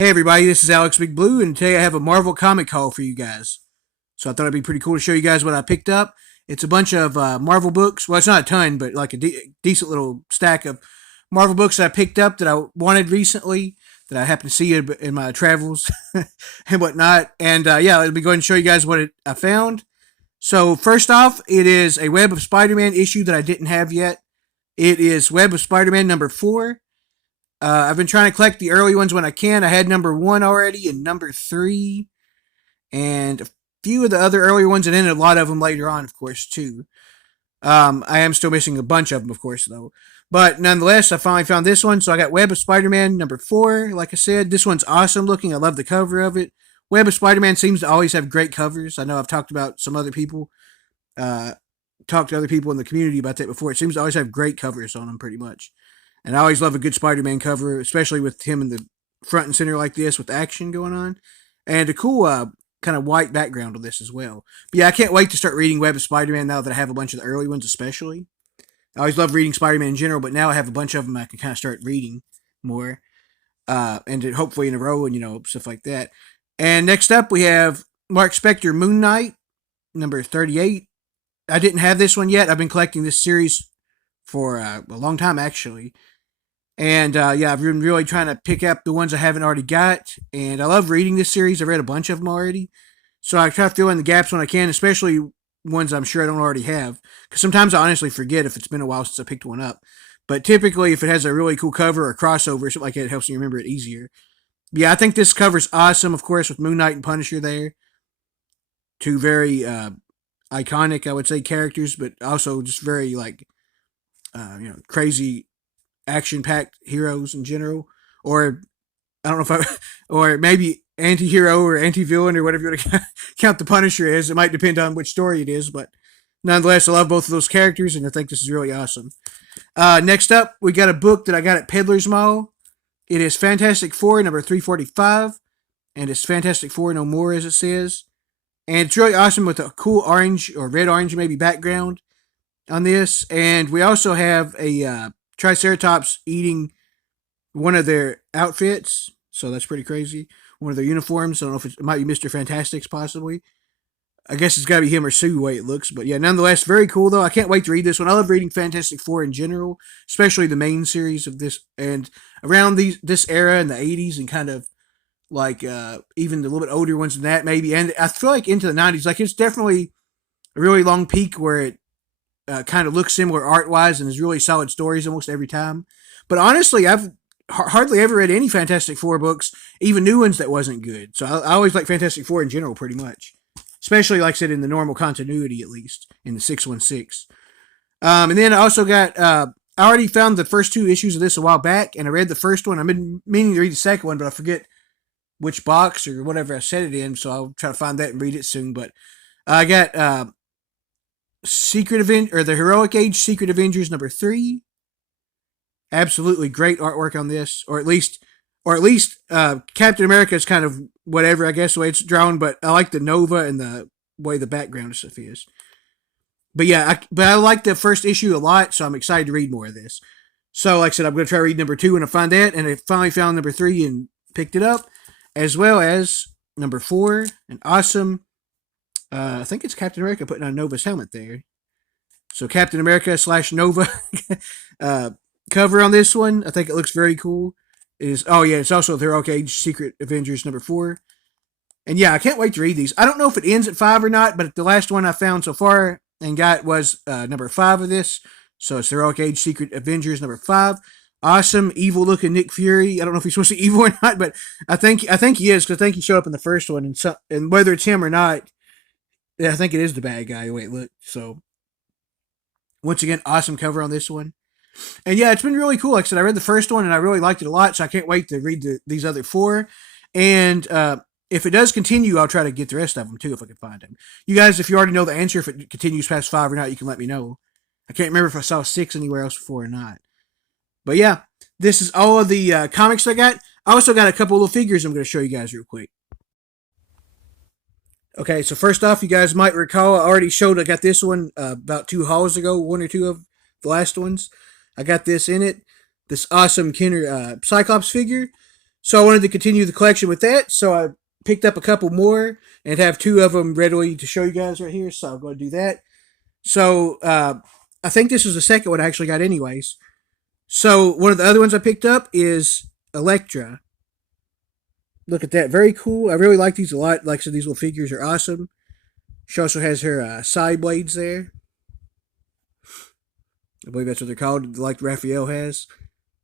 Hey everybody, this is Alex Big Blue, and today I have a Marvel comic haul for you guys. So I thought it'd be pretty cool to show you guys what I picked up. It's a bunch of Marvel books. Well, it's not a ton, but like a decent little stack of Marvel books that I picked up that I wanted recently, that I happened to see in my travels and whatnot. And yeah, let me go ahead and show you guys I found. So first off, it is a Web of Spider-Man issue that I didn't have yet. It is Web of Spider-Man number 4. I've been trying to collect the early ones when I can. I had number 1 already and number 3, and a few of the other earlier ones, and then a lot of them later on, of course, too. I am still missing a bunch of them, of course, though. But nonetheless, I finally found this one. So I got Web of Spider-Man number 4. Like I said, this one's awesome looking. I love the cover of it. Web of Spider-Man seems to always have great covers. I know I've talked about some other people, talked to other people in the community about that before. It seems to always have great covers on them, pretty much. And I always love a good Spider-Man cover, especially with him in the front and center like this with action going on. And a cool kind of white background on this as well. But yeah, I can't wait to start reading Web of Spider-Man now that I have a bunch of the early ones especially. I always love reading Spider-Man in general, but now I have a bunch of them I can kind of start reading more. And hopefully in a row and, stuff like that. And next up, we have Mark Spector Moon Knight, number 38. I didn't have this one yet. I've been collecting this series for a long time, actually. And yeah, I've been really trying to pick up the ones I haven't already got. And I love reading this series. I've read a bunch of them already. So I try to fill in the gaps when I can, especially ones I'm sure I don't already have. Because sometimes I honestly forget if it's been a while since I picked one up. But typically, if it has a really cool cover or crossover or something like that, it helps me remember it easier. Yeah, I think this cover's awesome, of course, with Moon Knight and Punisher there. Two very iconic, I would say, characters, but also just very, like, crazy action-packed heroes in general, or I don't know if I, or maybe anti-hero or anti-villain or whatever you want to count the Punisher as. It might depend on which story it is, but nonetheless, I love both of those characters, and I think this is really awesome. Next up, we got a book that I got at Peddler's Mall. It is Fantastic Four, number 345, and it's Fantastic Four No More, as it says. And it's really awesome with a cool orange or red-orange maybe background on this. And we also have a Triceratops eating one of their outfits, so that's pretty crazy. One of their uniforms. I don't know if it might be Mr. Fantastics, possibly. I guess it's got to be him or Sue the way it looks, but yeah, nonetheless, very cool though. I can't wait to read this one. I love reading Fantastic Four in general, especially the main series of this, and around this era in the '80s, and kind of like even the little bit older ones than that, maybe. And I feel like into the '90s, like it's definitely a really long peak where it kind of looks similar art wise and is really solid stories almost every time. But honestly, I've hardly ever read any Fantastic Four books, even new ones that wasn't good. So I always like Fantastic Four in general, pretty much. Especially, like I said, in the normal continuity, at least, in the 616. And then I also got, I already found the first 2 issues of this a while back, and I read the first one. I've been meaning to read the second one, but I forget which box or whatever I set it in, so I'll try to find that and read it soon. But I got the Heroic Age Secret Avengers number 3. Absolutely great artwork on this, or at least Captain America is kind of whatever, I guess, the way it's drawn, but I like the Nova and the way the background and stuff is. But yeah, I like the first issue a lot, so I'm excited to read more of this. So, like I said, I'm going to try to read number 2 and I find that, and I finally found number 3 and picked it up, as well as number 4, an awesome, I think it's Captain America putting on Nova's helmet there. So Captain America / Nova cover on this one. I think it looks very cool. It's also the Heroic Age Secret Avengers number 4. And yeah, I can't wait to read these. I don't know if it ends at 5 or not, but the last one I found so far and got was number 5 of this. So it's the Heroic Age Secret Avengers number 5. Awesome, evil looking Nick Fury. I don't know if he's supposed to be evil or not, but I think he is, because I think he showed up in the first one, and whether it's him or not, I think it is the bad guy the way it looked. So once again, awesome cover on this one. And yeah, it's been really cool. Like I said, I read the first one and I really liked it a lot, so I can't wait to read these other 4. And if it does continue, I'll try to get the rest of them too if I can find them. You guys, if you already know the answer, if it continues past 5 or not, you can let me know. I can't remember if I saw 6 anywhere else before or not. But yeah, this is all of the comics I got. I also got a couple of little figures I'm going to show you guys real quick. Okay, so first off, you guys might recall I got this one about 2 hauls ago, 1 or 2 of the last ones. I got this in it, this awesome Kenner Cyclops figure. So I wanted to continue the collection with that. So I picked up a couple more and have two of them readily to show you guys right here. So I'm going to do that. So I think this was the second one I actually got, anyways. So one of the other ones I picked up is Elektra. Look at that, very cool. I really like these a lot. Like I said, these little figures are awesome. She also has her side blades there. I believe that's what they're called, like Raphael has.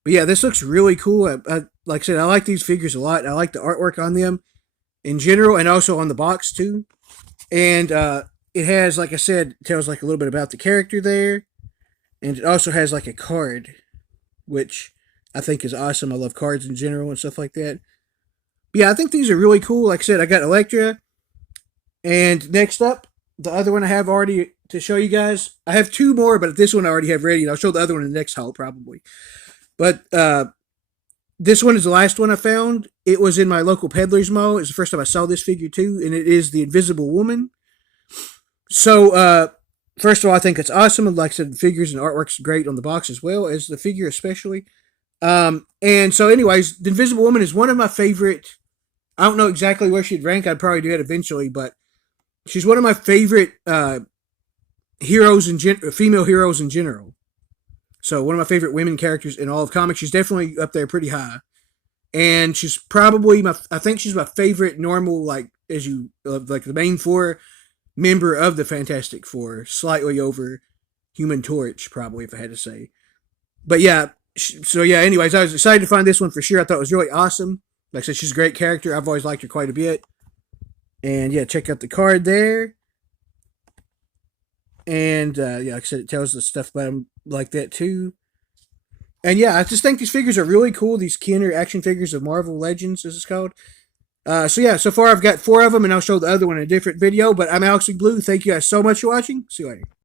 But yeah, this looks really cool. Like I said, I like these figures a lot. I like the artwork on them in general, and also on the box too. And it has, like I said, tells like a little bit about the character there, and it also has like a card, which I think is awesome. I love cards in general and stuff like that. But yeah, I think these are really cool. Like I said, I got Elektra, and next up, the other one I have already to show you guys. I have two more, but this one I already have ready, and I'll show the other one in the next haul probably. But this one is the last one I found. It was in my local Peddler's Mall. It's the first time I saw this figure too, and it is the Invisible Woman. So, first of all, I think it's awesome. And like I said, the figures and artwork's great on the box as well as the figure, especially. And so, anyways, the Invisible Woman is one of my favorite. I don't know exactly where she'd rank. I'd probably do that eventually, but she's one of my favorite heroes and female heroes in general. So one of my favorite women characters in all of comics. She's definitely up there pretty high, and she's probably my. I think she's my favorite normal, like as you like the main four member of the Fantastic Four, slightly over Human Torch, probably if I had to say. But yeah, so yeah. Anyways, I was excited to find this one for sure. I thought it was really awesome. Like I said, she's a great character. I've always liked her quite a bit. And yeah, check out the card there. And yeah, like I said, it tells the stuff about them like that too. And yeah, I just think these figures are really cool. These Kenner action figures of Marvel Legends, as it's called. So yeah, so far I've got 4 of them, and I'll show the other one in a different video. But I'm Alex Blue. Thank you guys so much for watching. See you later.